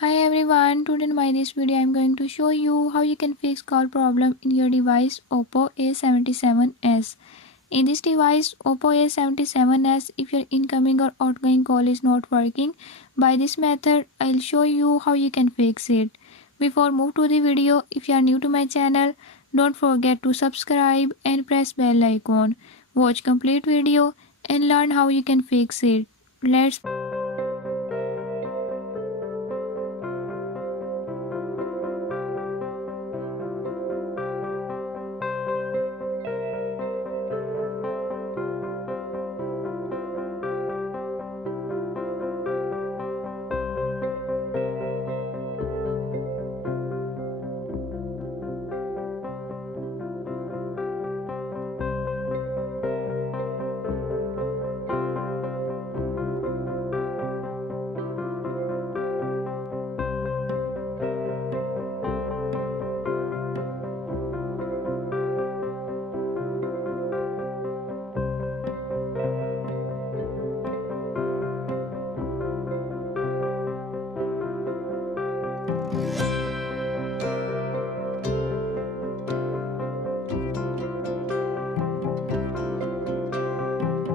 Hi everyone, today in my this video I am going to show you how you can fix call problem in your device Oppo A77s. In this device Oppo A77s, if your incoming or outgoing call is not working by this method, I'll show you how you can fix it. Before move to the video, if you are new to my channel, don't forget to subscribe and press bell icon. Watch complete video and learn how you can fix it. Let's